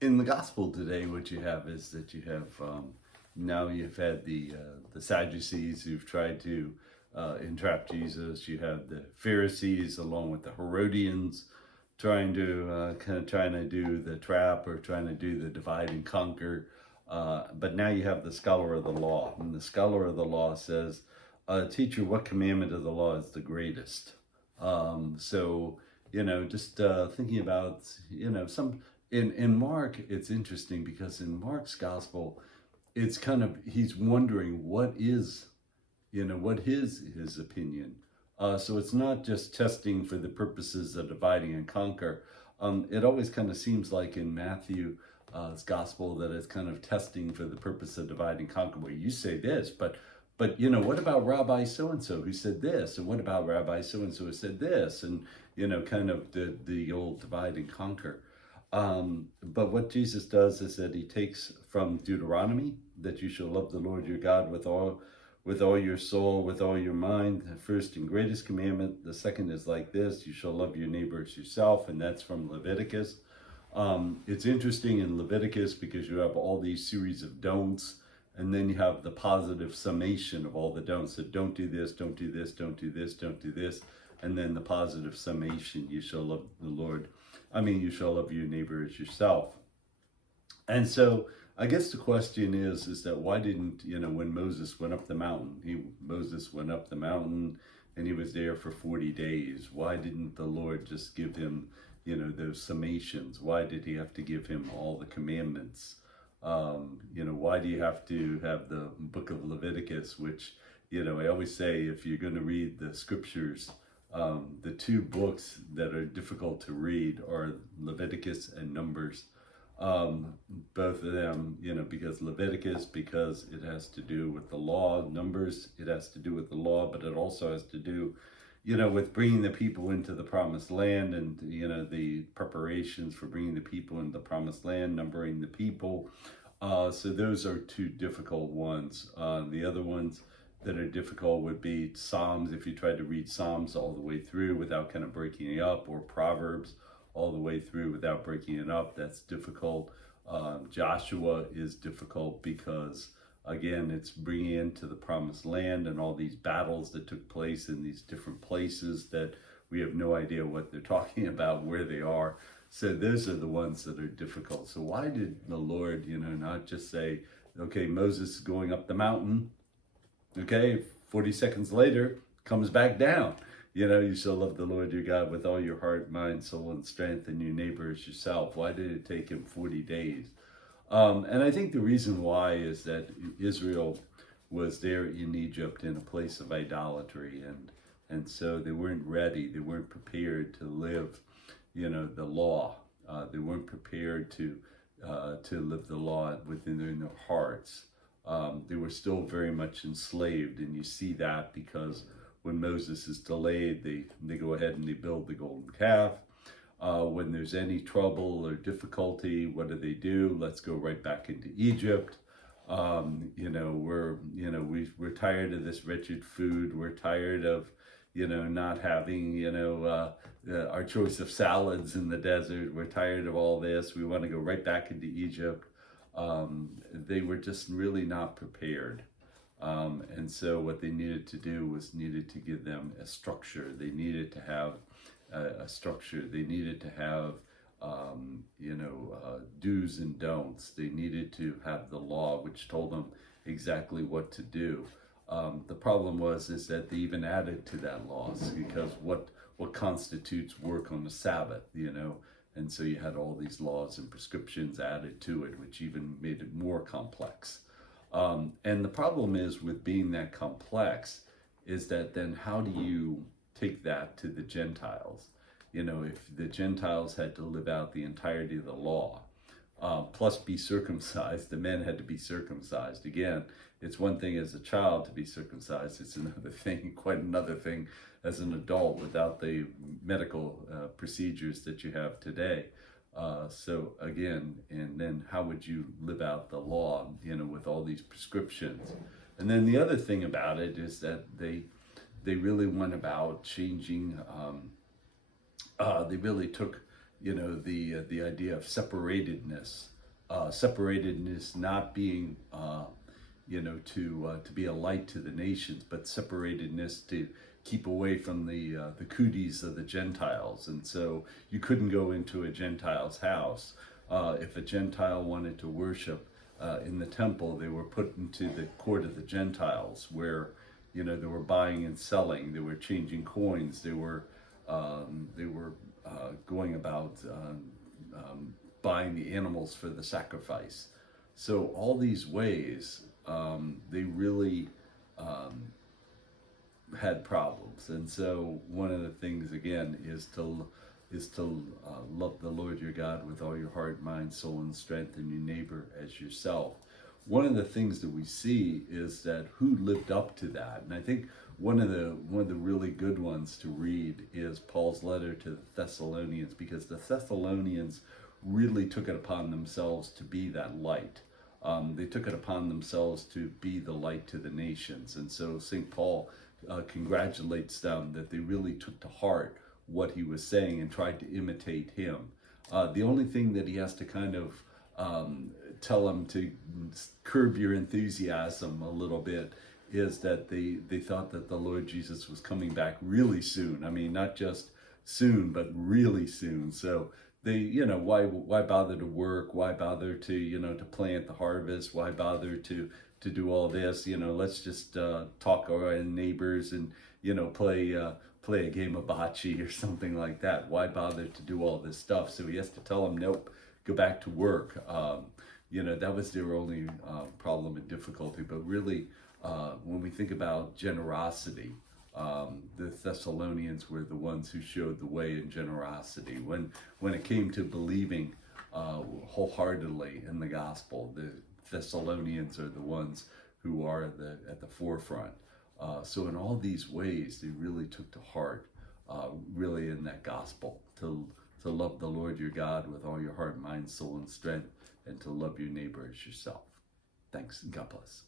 In the gospel today, what you have is that you have now you've had the Sadducees who've tried to entrap Jesus. You have the Pharisees along with the Herodians trying to trying to do the trap or trying to do the divide and conquer. But now you have the scholar of the law, and the scholar of the law says, "Teacher, what commandment of the law is the greatest?" So just thinking about some in Mark, it's interesting because in Mark's gospel, it's kind of he's wondering what is his opinion. So it's not just testing for the purposes of dividing and conquer. It always kind of seems like in Matthew's gospel that it's kind of testing for the purpose of divide and conquer. Where you say this, but what about Rabbi so and so who said this, and what about Rabbi so and so who said this, and kind of the old divide and conquer. But what Jesus does is that he takes from Deuteronomy that you shall love the Lord your God with all your soul, with all your mind, the first and greatest commandment. The second is like this: you shall love your neighbor as yourself, and that's from Leviticus. It's interesting in Leviticus because you have all these series of don'ts, and then you have the positive summation of all the don'ts. So don't do this, don't do this, don't do this, don't do this, and then the positive summation: you shall love the Lord. You shall love your neighbor as yourself. And so I guess the question is that why didn't, when Moses went up the mountain, Moses went up the mountain and he was there for 40 days. Why didn't the Lord just give him, those summations? Why did he have to give him all the commandments? Why do you have to have the book of Leviticus, which, I always say if you're going to read the scriptures, the two books that are difficult to read are Leviticus and Numbers. Both of them, because Leviticus, because it has to do with the law. Numbers, it has to do with the law, but it also has to do, with bringing the people into the promised land and, the preparations for bringing the people into the promised land, numbering the people. So those are two difficult ones. The other ones that are difficult would be Psalms, if you try to read Psalms all the way through without kind of breaking it up, or Proverbs all the way through without breaking it up. That's difficult. Joshua is difficult because, again, it's bringing into the promised land and all these battles that took place in these different places that we have no idea what they're talking about, where they are. So those are the ones that are difficult. So why did the Lord, not just say, okay, Moses is going up the mountain, okay, 40 seconds later, comes back down. You shall love the Lord your God with all your heart, mind, soul, and strength, and your neighbor as yourself. Why did it take him 40 days? And I think the reason why is that Israel was there in Egypt in a place of idolatry, and so they weren't ready, they weren't prepared to live, the law. They weren't prepared to live the law within their hearts. They were still very much enslaved, and you see that because when Moses is delayed, they go ahead and they build the golden calf. When there's any trouble or difficulty, what do? Let's go right back into Egypt. We're tired of this wretched food. We're tired of, not having, our choice of salads in the desert. We're tired of all this. We want to go right back into Egypt. They were just really not prepared. And so what they needed to do was needed to give them a structure. They needed to have a structure. They needed to have, do's and don'ts. They needed to have the law, which told them exactly what to do. The problem is that they even added to that law, because what constitutes work on the Sabbath, and so you had all these laws and prescriptions added to it, which even made it more complex. And the problem is with being that complex is that then how do you take that to the Gentiles? If the Gentiles had to live out the entirety of the law, plus be circumcised, the men had to be circumcised. Again, it's one thing as a child to be circumcised. It's another thing, quite another thing, as an adult without the medical procedures that you have today. So again, and then how would you live out the law, with all these prescriptions? And then the other thing about it is that they really went about changing. They really took the idea of separatedness not being to be a light to the nations, but separatedness to keep away from the cooties of the Gentiles. And so you couldn't go into a Gentile's house. If a Gentile wanted to worship in the temple, they were put into the court of the Gentiles, where they were buying and selling, they were changing coins, they were going about buying the animals for the sacrifice. So all these ways, they really had problems. And so one of the things, again, is to love the Lord your God with all your heart, mind, soul, and strength, and your neighbor as yourself. One of the things that we see is that who lived up to that, and I think one of the really good ones to read is Paul's letter to the Thessalonians, because the Thessalonians really took it upon themselves to be that light. They took it upon themselves to be the light to the nations, and so St. Paul congratulates them that they really took to heart what he was saying and tried to imitate him. The only thing that he has to kind of tell them to curb your enthusiasm a little bit is that they thought that the Lord Jesus was coming back really soon. I mean, not just soon, but really soon. So they, why bother to work? Why bother to, to plant the harvest? Why bother to do all this? Let's just talk to our neighbors and, play a game of bocce or something like that. Why bother to do all this stuff? So he has to tell them, nope, go back to work. That was their only problem and difficulty. But really, when we think about generosity, the Thessalonians were the ones who showed the way in generosity. When it came to believing wholeheartedly in the gospel, the Thessalonians are the ones who are at the forefront. So in all these ways, they really took to heart, really in that gospel, to love the Lord your God with all your heart, mind, soul, and strength, and to love your neighbor as yourself. Thanks, and God bless.